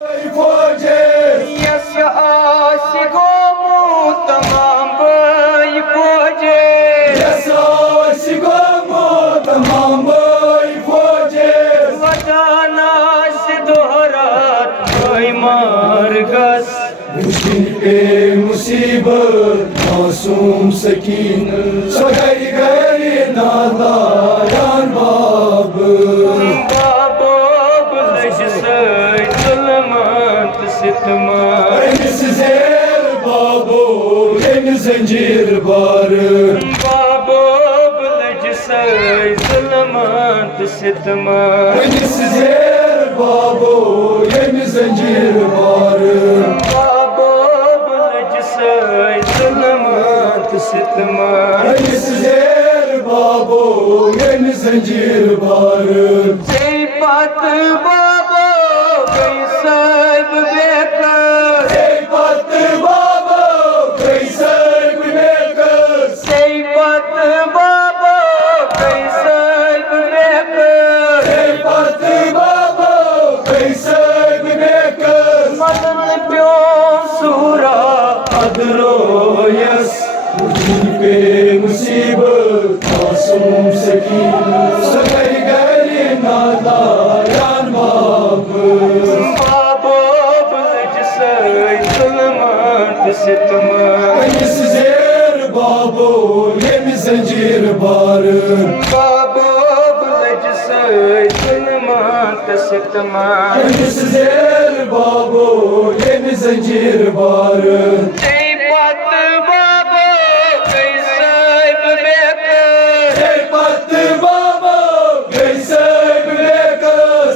yes आशिको तमाम फौजे वतनास दोहरात Marcus पे मुसीबत मासूम सकीन सगरी गरी नादायान बाब बाबोब लज जुल्मत सितमा अनिस ज़ेर बाबो येन ज़ंजीर बार बाबोब लज जुल्मत सितमा अनिस ज़ेर बाबो येन ज़ंजीर बार अनिस ज़ेर बाबो येन ज़ंजीर बार पत बाबो गई सब बेकर पत बाबो गई सब बेकर पत बाबो गई सब बेकर पत बाबो गई सब बेकर मदन प्यो सूरा अदरोयस पे मुसीबत मासूम सकीन सगरी गरी नादायान बाब बाबोब लज जुल्मत सितमा अनिस ज़ेर बाबो येन ज़ंजीर बार बाबोब लज जुल्मत सितमा अनिस ज़ेर बाबो येन ज़ंजीर बार पत बाबो गई सब बेकर पत बाबो गई सब बेकर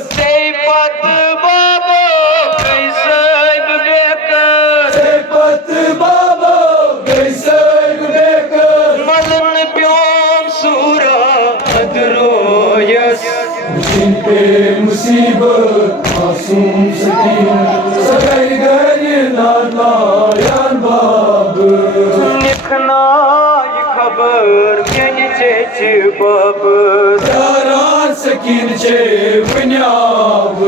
पत बाबो गई सब बेकर पत बाबो गई सब बेकर मदन प्योम सूरा अदरोयस जिन पे मुसीबत मासूम सकीन सगरी गरी नादायान बाब लिखनाय खबर मेनि चेचे बाब दारान सकीन छे बुनियाब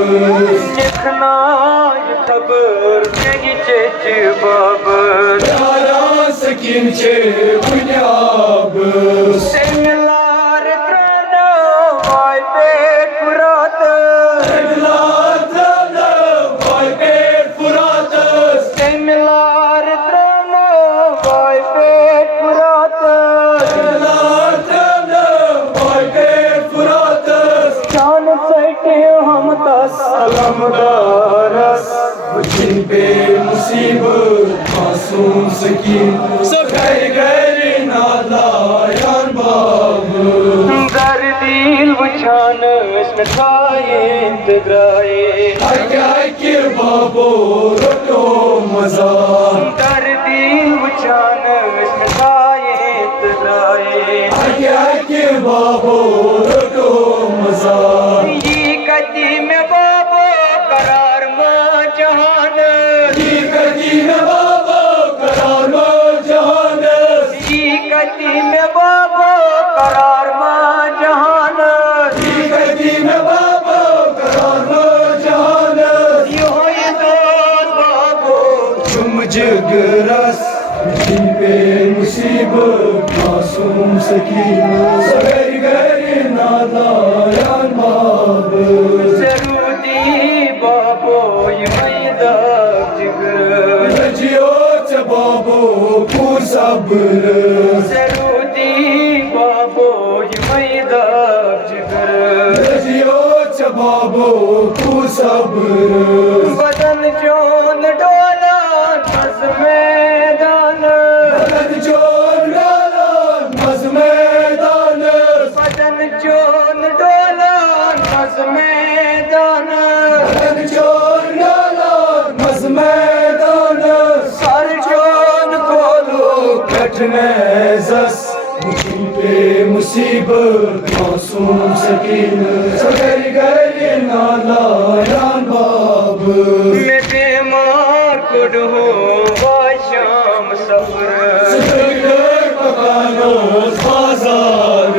लिखनाय खबर मेनि चेचे बाब दारान सकीन छे बुनियाब सेमिलार त्रनो वाय पेट पुरात सेमिलार त्रनो वाय पेट पुरात जान सटे हम तस अलमदारस जिन पे मुसीबत मासूम सकीन सगरी गरी नादायान बाब दर्दिल वछानस में खाए इंतग्राए आके बाबो रोटो मजा दर्दिल वछानस में खाए इंतग्राए आके बाबो रोटो मजा ये कदी में बाबो करार मां जहान कदी में बाबो करार जहान ये कदी में बाबो करार मां जहान कदी में बाबो करार जहान यो ये दोन बाबो तुम जगरस जिन पे मुसीबत मासूम सकीन सगरी गरी नादायान बाब जरूरी बाबो ये मैदा जिगर जियो च बाबो पूर सब्र जरूरी बाबो ये मैदा जिगर जियो च बाबो पूर सब्र बदन जोन डोला नस मैदान बदन जोन डाला मज मैदान बदन जोन डोला नस मैदान बदन जोन डाला मज मैदान सर जोन खोलो कठने जस जिन पे मुसीबत मासूम सकीन सगरी गरी नादायान बाब मैं बीमार कुड हो शाम सफर बाजार